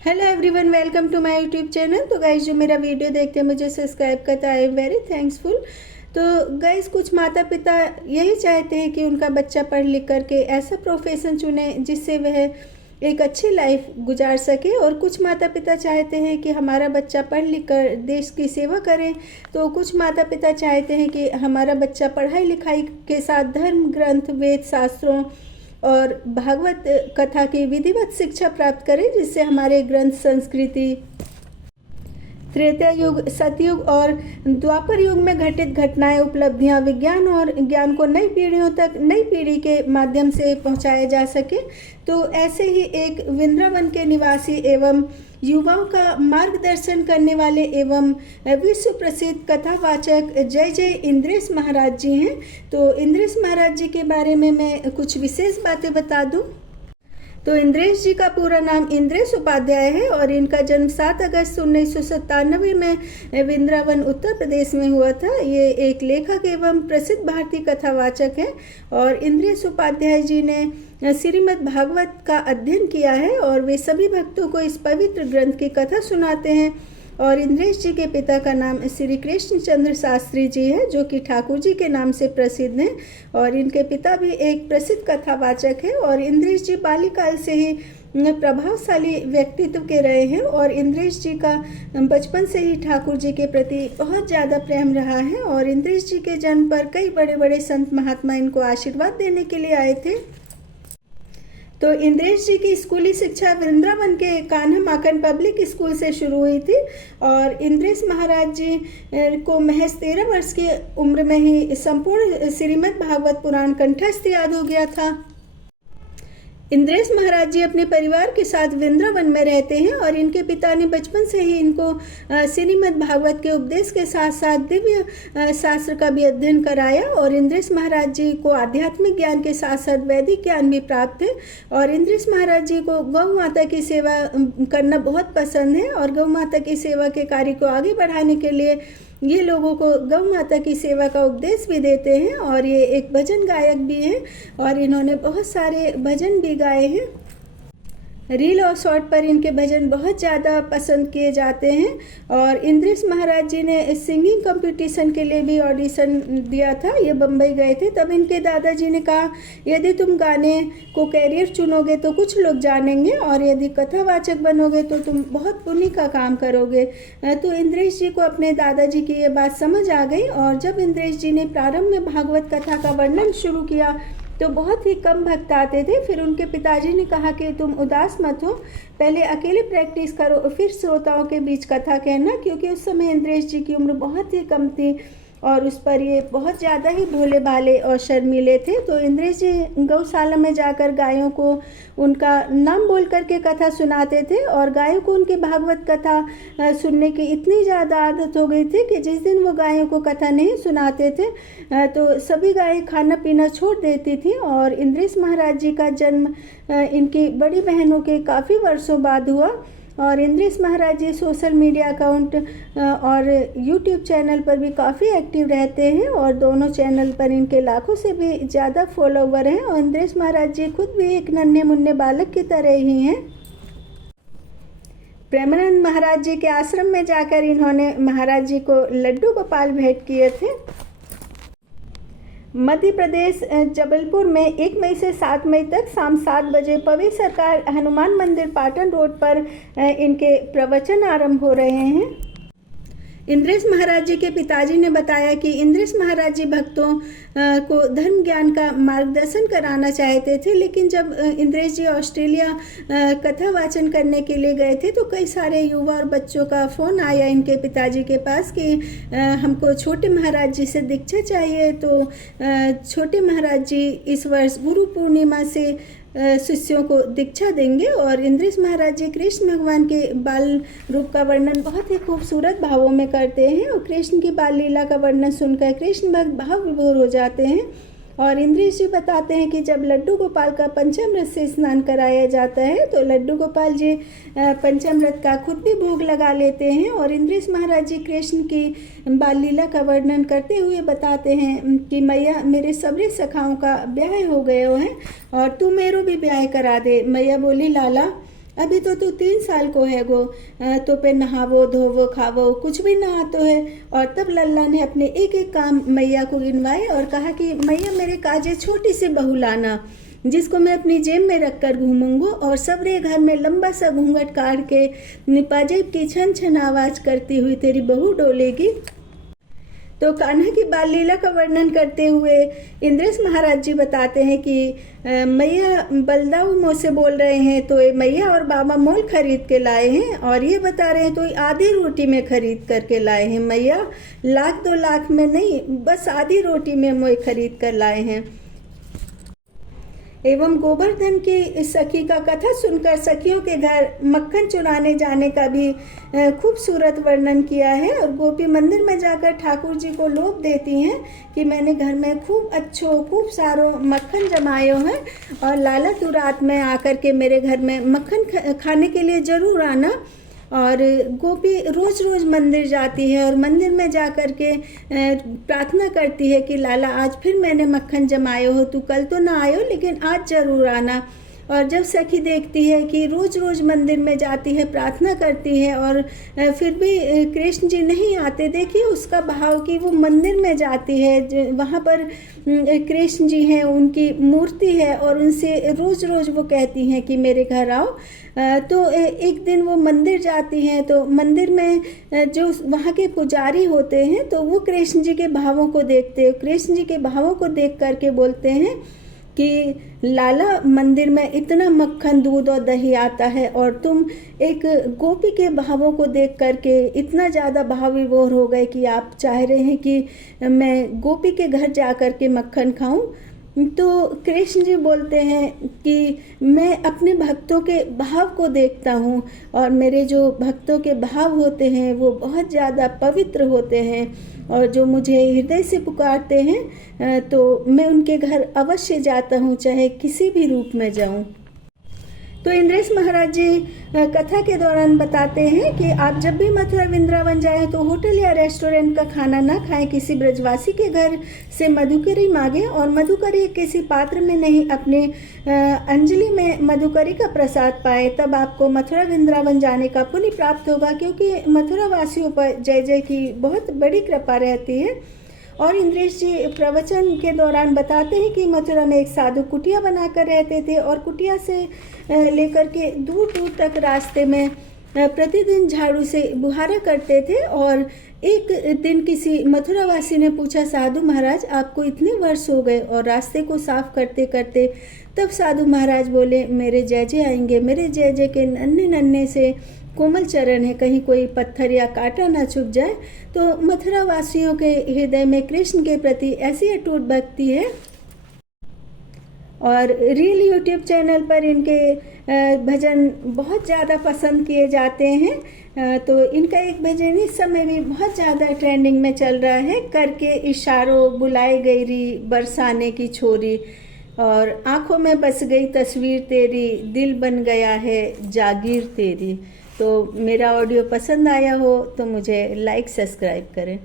Hello everyone, welcome to my YouTube channel. तो guys जो मेरा वीडियो देखते हैं, मुझे सब्सक्राइब करता है, आई एम वेरी थैंक्सफुल। तो गाइज कुछ माता पिता यही चाहते हैं कि उनका बच्चा पढ़ लिख करके ऐसा प्रोफेशन चुने जिससे वह एक अच्छी लाइफ गुजार सके, और कुछ माता पिता चाहते हैं कि हमारा बच्चा पढ़ लिख कर देश की सेवा करे। तो कुछ माता पिता चाहते हैं कि हमारा बच्चा पढ़ाई लिखाई के साथ धर्म ग्रंथ, वेद शास्त्रों और भागवत कथा की विधिवत शिक्षा प्राप्त करें, जिससे हमारे ग्रंथ, संस्कृति, त्रेता युग, सतयुग और द्वापर युग में घटित घटनाएं, उपलब्धियां, विज्ञान और ज्ञान को नई पीढ़ियों तक, नई पीढ़ी के माध्यम से पहुंचाया जा सके। तो ऐसे ही एक वृंदावन के निवासी एवं युवाओं का मार्गदर्शन करने वाले एवं विश्व प्रसिद्ध कथावाचक जय जय इंद्रेश महाराज जी हैं। तो इंद्रेश महाराज जी के बारे में मैं कुछ विशेष बातें बता दूं। तो इंद्रेश जी का पूरा नाम इंद्रेश उपाध्याय है और इनका जन्म 7 अगस्त 1997 में वृंदावन, उत्तर प्रदेश में हुआ था। ये एक लेखक एवं प्रसिद्ध भारतीय कथावाचक हैं और इंद्रेश उपाध्याय जी ने श्रीमद् भागवत का अध्ययन किया है और वे सभी भक्तों को इस पवित्र ग्रंथ की कथा सुनाते हैं। और इंद्रेश जी के पिता का नाम श्री कृष्ण चंद्र शास्त्री जी है, जो कि ठाकुर जी के नाम से प्रसिद्ध हैं, और इनके पिता भी एक प्रसिद्ध कथावाचक हैं। और इंद्रेश जी बाल्यकाल से ही प्रभावशाली व्यक्तित्व के रहे हैं और इंद्रेश जी का बचपन से ही ठाकुर जी के प्रति बहुत ज़्यादा प्रेम रहा है। और इंद्रेश जी के जन्म पर कई बड़े बड़े संत महात्मा इनको आशीर्वाद देने के लिए आए थे। तो इंद्रेश जी की स्कूली शिक्षा वृंदावन के कान्हा माखन पब्लिक स्कूल से शुरू हुई थी और इंद्रेश महाराज जी को महज 13 वर्ष की उम्र में ही संपूर्ण श्रीमद् भागवत पुराण कंठस्थ याद हो गया था। इंद्रेश महाराज जी अपने परिवार के साथ वृंदावन में रहते हैं और इनके पिता ने बचपन से ही इनको श्रीमद् भागवत के उपदेश के साथ साथ दिव्य शास्त्र का भी अध्ययन कराया। और इंद्रेश महाराज जी को आध्यात्मिक ज्ञान के साथ साथ वैदिक ज्ञान भी प्राप्त है। और इंद्रेश महाराज जी को गौ माता की सेवा करना बहुत पसंद है और गौ माता की सेवा के कार्य को आगे बढ़ाने के लिए ये लोगों को गौ माता की सेवा का उपदेश भी देते हैं। और ये एक भजन गायक भी हैं और इन्होंने बहुत सारे भजन भी गाए हैं। रील और शॉर्ट पर इनके भजन बहुत ज़्यादा पसंद किए जाते हैं। और इंद्रेश महाराज जी ने सिंगिंग कंपटीशन के लिए भी ऑडिशन दिया था। ये बम्बई गए थे, तब इनके दादाजी ने कहा, यदि तुम गाने को कैरियर चुनोगे तो कुछ लोग जानेंगे और यदि कथावाचक बनोगे तो तुम बहुत पुण्य का काम करोगे। तो इंद्रेश जी को अपने दादाजी की ये बात समझ आ गई और जब इंद्रेश जी ने प्रारंभ में भागवत कथा का वर्णन शुरू किया तो बहुत ही कम भक्त आते थे। फिर उनके पिताजी ने कहा कि तुम उदास मत हो, पहले अकेले प्रैक्टिस करो, फिर श्रोताओं के बीच कथा कहना, क्योंकि उस समय इंद्रेश जी की उम्र बहुत ही कम थी और उस पर ये बहुत ज़्यादा ही भोले भाले और शर्मीले थे। तो इंद्रेश जी गौशाला में जाकर गायों को उनका नाम बोल करके कथा सुनाते थे और गायों को उनकी भागवत कथा सुनने की इतनी ज़्यादा आदत हो गई थी कि जिस दिन वो गायों को कथा नहीं सुनाते थे तो सभी गायें खाना पीना छोड़ देती थी। और इंद्रेश महाराज जी का जन्म इनकी बड़ी बहनों के काफ़ी वर्षों बाद हुआ। और इंद्रेश महाराज जी सोशल मीडिया अकाउंट और यूट्यूब चैनल पर भी काफ़ी एक्टिव रहते हैं और दोनों चैनल पर इनके लाखों से भी ज़्यादा फॉलोवर हैं। और इंद्रेश महाराज जी खुद भी एक नन्हे मुन्ने बालक की तरह ही हैं। प्रेमानंद महाराज जी के आश्रम में जाकर इन्होंने महाराज जी को लड्डू गोपाल भेंट किए थे। मध्य प्रदेश जबलपुर में 1 मई से 7 मई तक शाम 7 बजे पवेश सरकार हनुमान मंदिर पाटन रोड पर इनके प्रवचन आरंभ हो रहे हैं। इंद्रेश महाराज जी के पिताजी ने बताया कि इंद्रेश महाराज जी भक्तों को धर्म ज्ञान का मार्गदर्शन कराना चाहते थे, लेकिन जब इंद्रेश जी ऑस्ट्रेलिया कथा वाचन करने के लिए गए थे तो कई सारे युवा और बच्चों का फ़ोन आया इनके पिताजी के पास कि हमको छोटे महाराज जी से दीक्षा चाहिए। तो छोटे महाराज जी इस वर्ष गुरु पूर्णिमा से शिष्यों को दीक्षा देंगे। और इंद्रेश महाराज जी कृष्ण भगवान के बाल रूप का वर्णन बहुत ही खूबसूरत भावों में करते हैं और कृष्ण की बाल लीला का वर्णन सुनकर कृष्ण भक्त भाव विभोर हो जाते हैं। और इंद्रेश जी बताते हैं कि जब लड्डू गोपाल का पंचामृत से स्नान कराया जाता है तो लड्डू गोपाल जी पंचामृत का खुद भी भोग लगा लेते हैं। और इंद्रेश महाराज जी कृष्ण की बाल लीला का वर्णन करते हुए बताते हैं कि मैया मेरे सबरे सखाओं का ब्याह हो गया है और तू मेरो भी ब्याह करा दे। मैया बोली, लाला अभी तो तू 3 साल को है गो, तो पे नहावो धोवो खावो कुछ भी ना आतो है। और तब लल्ला ने अपने एक एक काम मैया को गिनवाए और कहा कि मैया मेरे काजे छोटी सी बहू लाना, जिसको मैं अपनी जेब में रख कर घूमूंगा और सबरे घर में लंबा सा घूंघट काट के निपाजेब की छन छन आवाज करती हुई तेरी बहू डोलेगी। तो कान्हा की बाल लीला का वर्णन करते हुए इंद्रेश महाराज जी बताते हैं कि मैया बलदाऊ मुँह से बोल रहे हैं, तो ये मैया और बाबा मोल खरीद के लाए हैं और ये बता रहे हैं तो आधी रोटी में खरीद करके लाए हैं। मैया 1,00,000-2,00,000 में नहीं, बस आधी रोटी में मोए खरीद कर लाए हैं। एवं गोवर्धन की सखी का कथा सुनकर सखियों के घर मक्खन चुराने जाने का भी खूबसूरत वर्णन किया है। और गोपी मंदिर में जाकर ठाकुर जी को लोभ देती हैं कि मैंने घर में खूब सारो मक्खन जमायो है और लाला तू रात में आकर के मेरे घर में मक्खन खाने के लिए जरूर आना। और गोपी रोज रोज मंदिर जाती है और मंदिर में जा कर के प्रार्थना करती है कि लाला आज फिर मैंने मक्खन जमायो हो, तू कल तो ना आयो लेकिन आज जरूर आना। और जब सखी देखती है कि रोज रोज मंदिर में जाती है प्रार्थना करती है और फिर भी कृष्ण जी नहीं आते, देखिए उसका भाव कि वो मंदिर में जाती है, वहाँ पर कृष्ण जी हैं, उनकी मूर्ति है और उनसे रोज रोज वो कहती हैं कि मेरे घर आओ। तो एक दिन वो मंदिर जाती हैं तो मंदिर में जो वहाँ के पुजारी होते हैं तो वो कृष्ण जी के भावों को देखते, कृष्ण जी के भावों को देख करके बोलते हैं कि लाला मंदिर में इतना मक्खन दूध और दही आता है और तुम एक गोपी के भावों को देख करके इतना ज़्यादा भाव विभोर हो गए कि आप चाह रहे हैं कि मैं गोपी के घर जा कर के मक्खन खाऊं। तो कृष्ण जी बोलते हैं कि मैं अपने भक्तों के भाव को देखता हूँ और मेरे जो भक्तों के भाव होते हैं वो बहुत ज़्यादा पवित्र होते हैं और जो मुझे हृदय से पुकारते हैं तो मैं उनके घर अवश्य जाता हूँ, चाहे किसी भी रूप में जाऊँ। तो इंद्रेश महाराज जी कथा के दौरान बताते हैं कि आप जब भी मथुरा वृंदावन जाएं तो होटल या रेस्टोरेंट का खाना ना खाएं, किसी ब्रजवासी के घर से मधुकरी मांगें और मधुकरी किसी पात्र में नहीं अपने अंजलि में मधुकरी का प्रसाद पाएं, तब आपको मथुरा वृंदावन जाने का पुण्य प्राप्त होगा, क्योंकि मथुरा वासियों पर जय जय की बहुत बड़ी कृपा रहती है। और इंद्रेश जी प्रवचन के दौरान बताते हैं कि मथुरा में एक साधु कुटिया बनाकर रहते थे और कुटिया से लेकर के दूर दूर तक रास्ते में प्रतिदिन झाड़ू से बुहारा करते थे। और एक दिन किसी मथुरावासी ने पूछा, साधु महाराज आपको इतने वर्ष हो गए और रास्ते को साफ करते करते, तब साधु महाराज बोले मेरे जय जय आएंगे, मेरे जय जय के नन्हे नन्हे से कोमल चरण है, कहीं कोई पत्थर या कांटा ना छुप जाए। तो मथुरा वासियों के हृदय में कृष्ण के प्रति ऐसी अटूट भक्ति है। और रील यूट्यूब चैनल पर इनके भजन बहुत ज़्यादा पसंद किए जाते हैं। तो इनका एक भजन इस समय भी बहुत ज़्यादा ट्रेंडिंग में चल रहा है, करके इशारों बुलाई गई री बरसाने की छोरी, और आँखों में बस गई तस्वीर तेरी, दिल बन गया है जागीर तेरी। तो मेरा ऑडियो पसंद आया हो तो मुझे लाइक सब्सक्राइब करें।